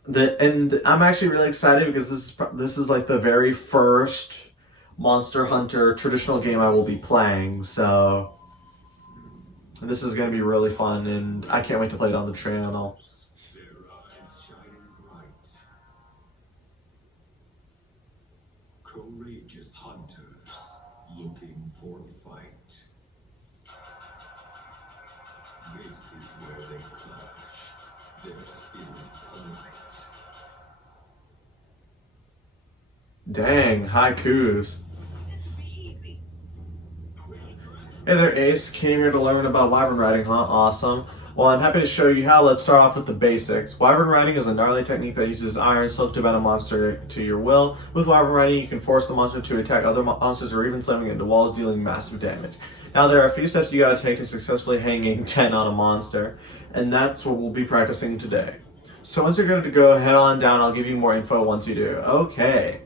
And I'm actually really excited because this is like the very first Monster Hunter traditional game I will be playing, so this is going to be really fun and I can't wait to play it on the channel. Their eyes shining bright. Courageous hunters looking for a fight. This is where they clash, their spirits alight. Dang, haikus. Hey there, Ace. Came here to learn about wyvern riding, huh? Awesome. Well, I'm happy to show you how. Let's start off with the basics. Wyvern riding is a gnarly technique that uses iron silk to bend a monster to your will. With wyvern riding, you can force the monster to attack other monsters or even slamming into walls, dealing massive damage. Now, there are a few steps you gotta take to successfully hanging 10 on a monster, and that's what we'll be practicing today. So once you're good to go, head on down. I'll give you more info once you do. Okay.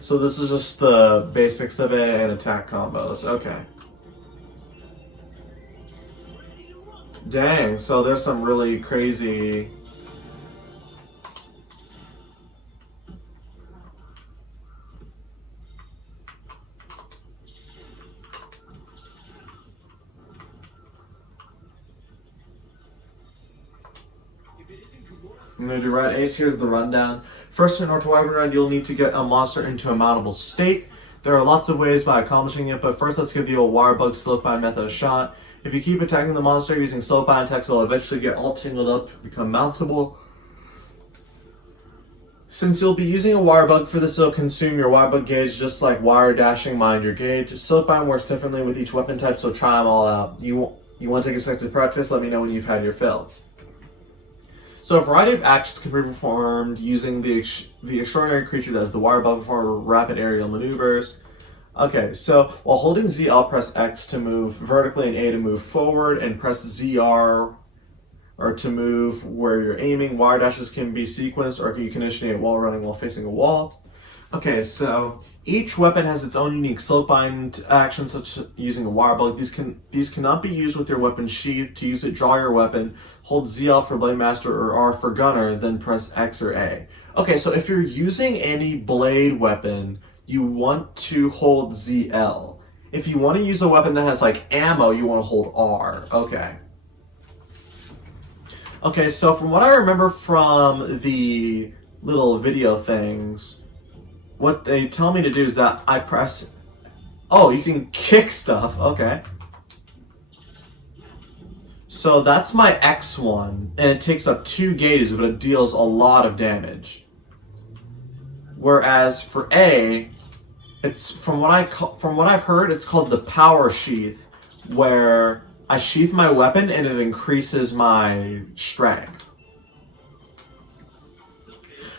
So this is just the basics of it and attack combos. Okay. Dang, so there's some really crazy... I'm going to do right, Ace. Here's the rundown. First, in order to wyvern ride, you'll need to get a monster into a mountable state. There are lots of ways by accomplishing it, but first let's give the old wire bug slowbind method a shot. If you keep attacking the monster using slowbind attacks, it'll eventually get all tangled up to become mountable. Since you'll be using a wire bug for this, it'll consume your wire bug gauge just like wire dashing mined your gauge. Slowbind works differently with each weapon type, so try them all out. You want to take a sec to practice? Let me know when you've had your fill. So a variety of actions can be performed using the extraordinary creature that is the wire bug for rapid aerial maneuvers. Okay, so while holding ZL, press X to move vertically and A to move forward, and press ZR or to move where you're aiming. Wire dashes can be sequenced or you can initiate wall running while facing a wall. Okay, so each weapon has its own unique slowbind action, such as using a wire bug. These cannot be used with your weapon sheath. To use it, draw your weapon, hold ZL for Blade Master or R for Gunner, then press X or A. Okay, so if you're using any blade weapon, you want to hold ZL. If you want to use a weapon that has like ammo, you want to hold R. Okay. Okay, so from what I remember from the little video things, what they tell me to do is that I press... Oh, you can kick stuff. Okay. So that's my X one, and it takes up 2 gauges, but it deals a lot of damage. Whereas for A, it's from what I've heard, it's called the Power Sheath, where I sheath my weapon and it increases my strength.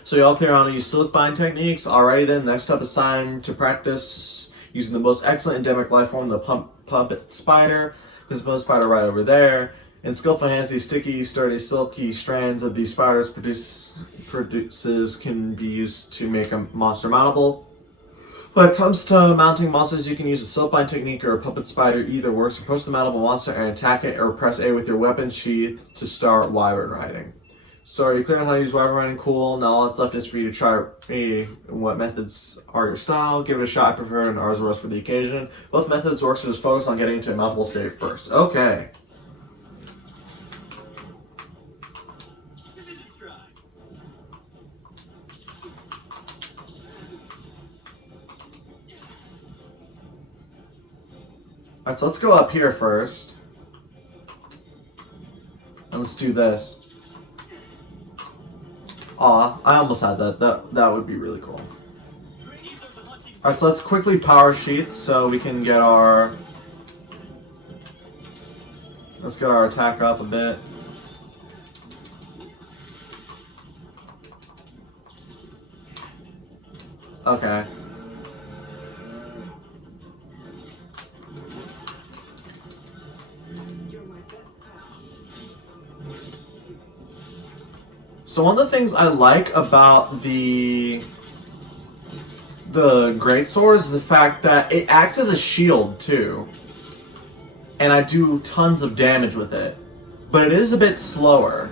So y'all clear on how to use silk bind techniques. Alrighty then, next up is time to practice using the most excellent endemic life form, the puppet spider. This puppet spider right over there. In skillful hands, these sticky, sturdy, silky strands of these spiders produces can be used to make a monster mountable. When it comes to mounting monsters, you can use a silk bind technique or a puppet spider. Either works. Approach the mountable monster and attack it, or press A with your weapon sheath to start wyvern riding. So are you clear on how to use wyvern riding? Cool. Now all that's left is for you to try what methods are your style. Give it a shot. I prefer an Arzuros for the occasion. Both methods work, so just focus on getting into a mountable state first. Okay. Give it a try. Alright, so let's go up here first. And let's do this. Aw, I almost had that. That would be really cool. Alright, so let's quickly power sheath so we can get our... Let's get our attack up a bit. Okay. So one of the things I like about the greatsword is the fact that it acts as a shield too. And I do tons of damage with it. But it is a bit slower.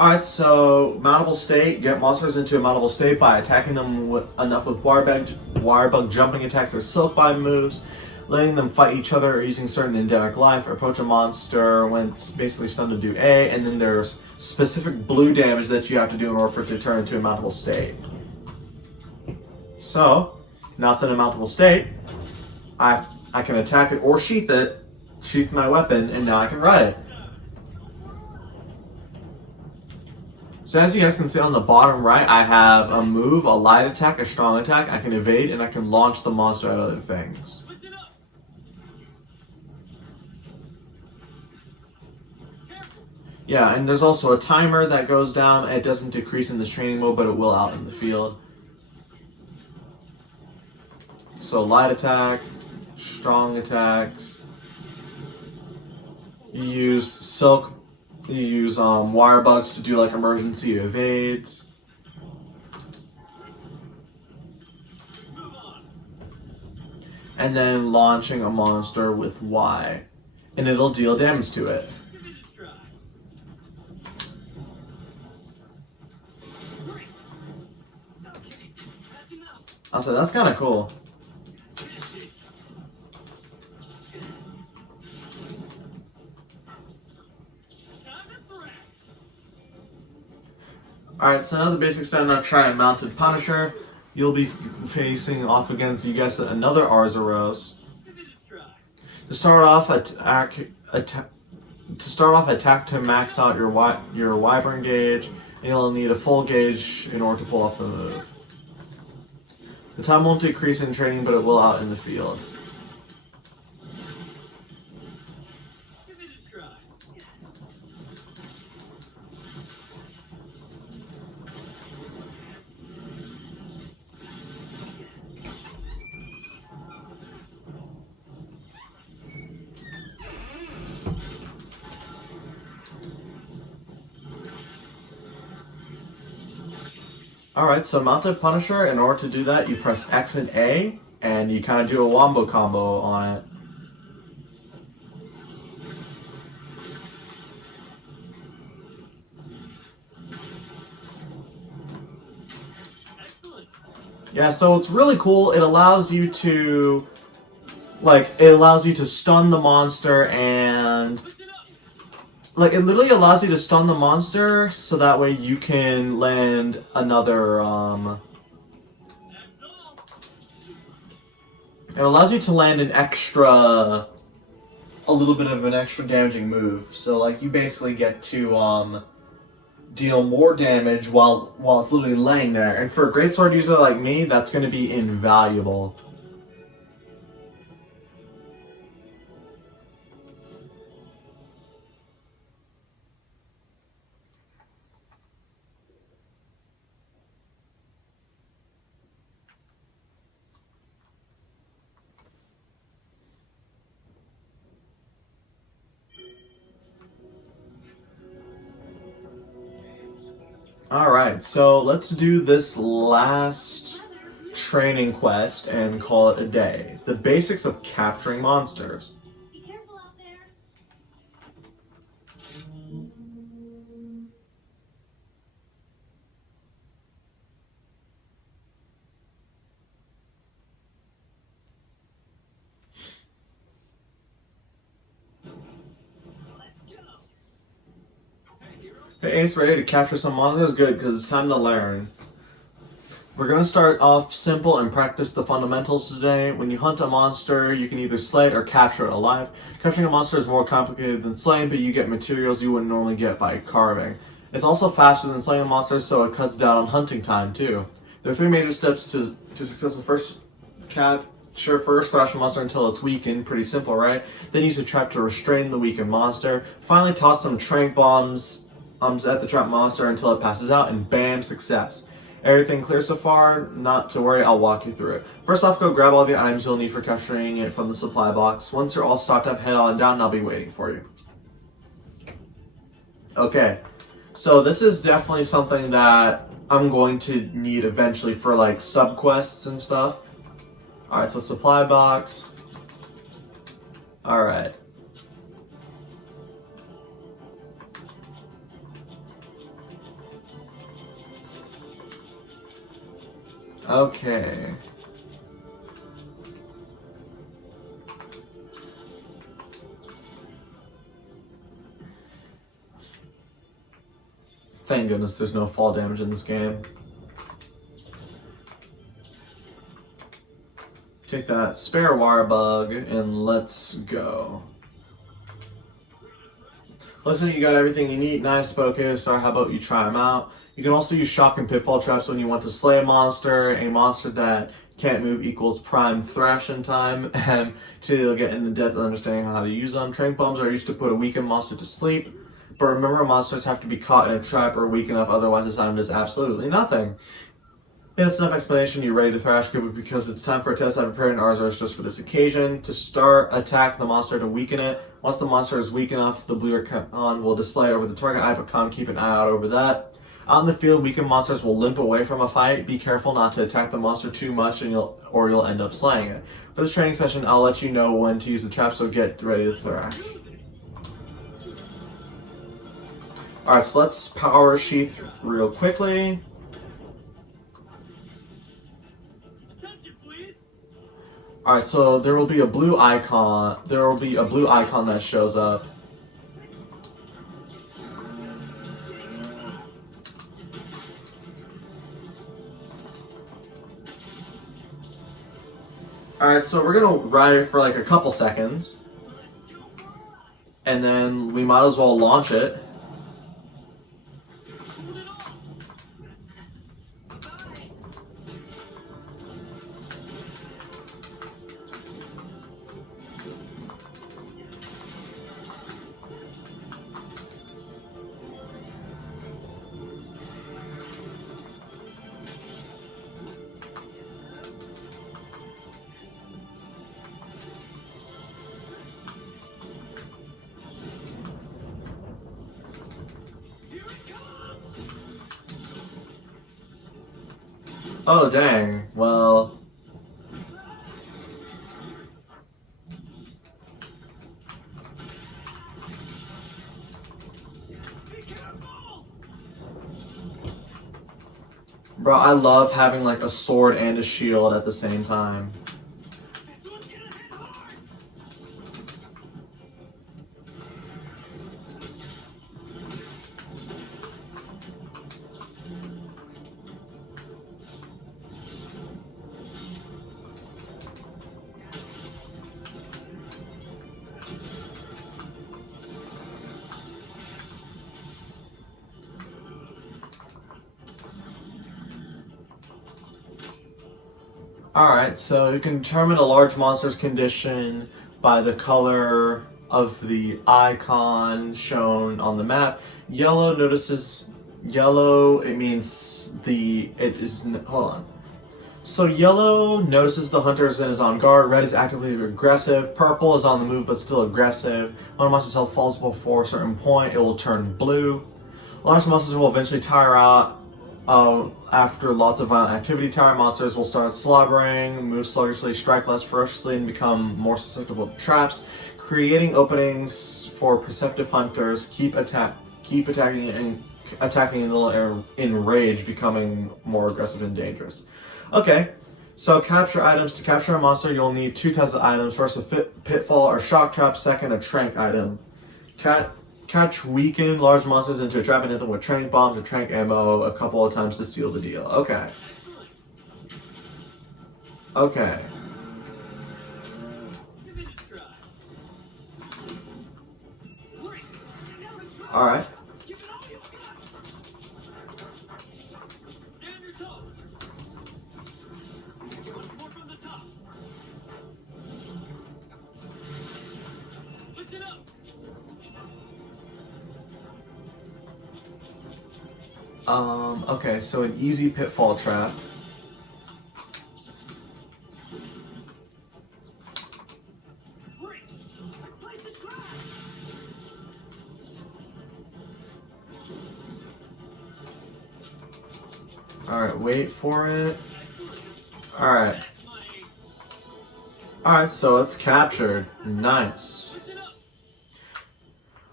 Alright, so mountable state. Get monsters into a mountable state by attacking them with wirebug jumping attacks or silk bind moves, letting them fight each other or using certain endemic life. Approach a monster when it's basically stunned to do A, and then there's specific blue damage that you have to do in order for it to turn into a mountable state. So, now it's in a mountable state, I can attack it or sheath my weapon, and now I can ride it. So as you guys can see on the bottom right, I have a move, a light attack, a strong attack, I can evade, and I can launch the monster at other things. Listen up. Careful. Yeah, and there's also a timer that goes down. It doesn't decrease in this training mode, but it will out in the field. So light attack, strong attacks. You use wire bugs to do like emergency evades. Move on. And then launching a monster with Y. And it'll deal damage to it. Give it a try. Great. Okay, that's enough. I'll say that's kind of cool. Alright, so now the basic stat, now try a mounted Punisher. You'll be facing off against, you guessed it, another Arzuros. Give it a try. To start off, attack to max out your wyvern gauge, and you'll need a full gauge in order to pull off the move. The time won't decrease in training, but it will out in the field. Give it a try. Alright, so mounted Punisher, in order to do that, you press X and A, and you kind of do a wombo combo on it. Excellent. Yeah, so it's really cool. It allows you to, stun the monster and... Listen up. Like, it literally allows you to stun the monster, so that way you can land another, That's all. It allows you to land an extra a little bit of an extra damaging move. So like you basically get to deal more damage while it's literally laying there. And for a greatsword user like me, that's going to be invaluable. Alright, so let's do this last training quest and call it a day. The basics of capturing monsters. Be careful out there. Hey Ace, ready to capture some monsters? Good, because it's time to learn. We're going to start off simple and practice the fundamentals today. When you hunt a monster, you can either slay it or capture it alive. Capturing a monster is more complicated than slaying, but you get materials you wouldn't normally get by carving. It's also faster than slaying a monster, so it cuts down on hunting time too. There are 3 major steps to successful first capture. First, thrash a monster until it's weakened. Pretty simple, right? Then use a trap to restrain the weakened monster. Finally, toss some trank bombs at the trap monster until it passes out, and bam, success. Everything clear so far? Not to worry, I'll walk you through it. First off, go grab all the items you'll need for capturing it from the supply box. Once you're all stocked up, head on down and I'll be waiting for you. Okay, so this is definitely something that I'm going to need eventually for like subquests and stuff. Alright, so supply box. Alright. Okay. Thank goodness there's no fall damage in this game. Take that spare wire bug and let's go. Listen, you got everything you need. Nice focus. Or how about you try them out? You can also use shock and pitfall traps when you want to slay a monster. A monster that can't move equals prime thrashing time, and you'll get into depth of understanding how to use them. Trank bombs are used to put a weakened monster to sleep, but remember, monsters have to be caught in a trap or weak enough, otherwise this item does absolutely nothing. That's enough explanation. You're ready to thrash Cooper because it's time for a test. I've prepared an Arzos just for this occasion. To start, attack the monster to weaken it. Once the monster is weak enough, the blue icon will display over the target icon. Keep an eye out over that. Out in the field, weakened monsters will limp away from a fight. Be careful not to attack the monster too much, and you'll end up slaying it. For this training session, I'll let you know when to use the trap, so get ready to thrash. Alright, so let's power Sheath real quickly. Attention, please. Alright, so there will be a blue icon. There will be a blue icon that shows up. Alright, so we're gonna ride it for like a couple seconds. And then we might as well launch it. Oh, dang. Well... Bro, I love having like a sword and a shield at the same time. Alright, so you can determine a large monster's condition by the color of the icon shown on the map. Yellow it means hold on. So yellow notices the hunters and is on guard. Red is actively aggressive. Purple is on the move but still aggressive. When a monster's health falls before a certain point, it will turn blue. Large monsters will eventually tire out after lots of violent activity. Tired monsters will start slobbering, move sluggishly, strike less ferociously, and become more susceptible to traps, creating openings for perceptive hunters. Keep attacking until enraged, becoming more aggressive and dangerous. Okay, so capture items. To capture a monster, you'll need two types of items. First, a pitfall or shock trap. Second, a trank item. Catch weaken large monsters into a trap and hit them with trank bombs or trank ammo a couple of times to seal the deal. Okay. Okay. Give it a try. Great. Now let's try. Alright. Give it all you got. Stand your toes. Once more from the top. Listen up. Okay, so an easy pitfall trap. Great. Place the trap. Alright, wait for it. Alright. That's my ace. Alright, so it's captured. Nice. Listen up.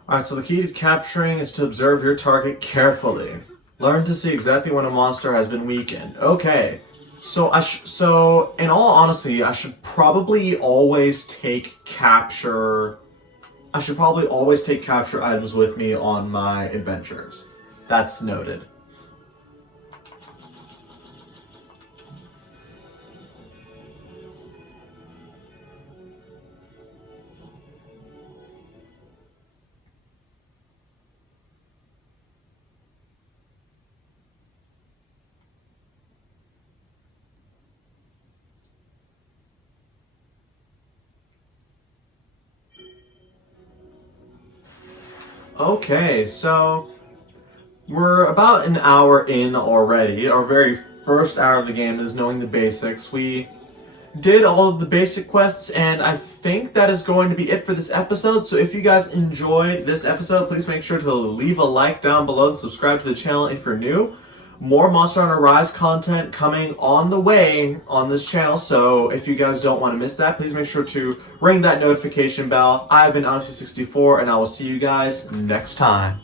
Alright, so the key to capturing is to observe your target carefully. Learn to see exactly when a monster has been weakened. Okay. So in all honesty, I should probably always take capture items with me on my adventures. That's noted. Okay, so we're about an hour in already. Our very first hour of the game is knowing the basics. We did all of the basic quests, and I think that is going to be it for this episode. So if you guys enjoyed this episode, please make sure to leave a like down below and subscribe to the channel if you're new. More Monster Hunter Rise content coming on the way on this channel, so if you guys don't want to miss that, please make sure to ring that notification bell. I've been Odyssey64, and I will see you guys next time.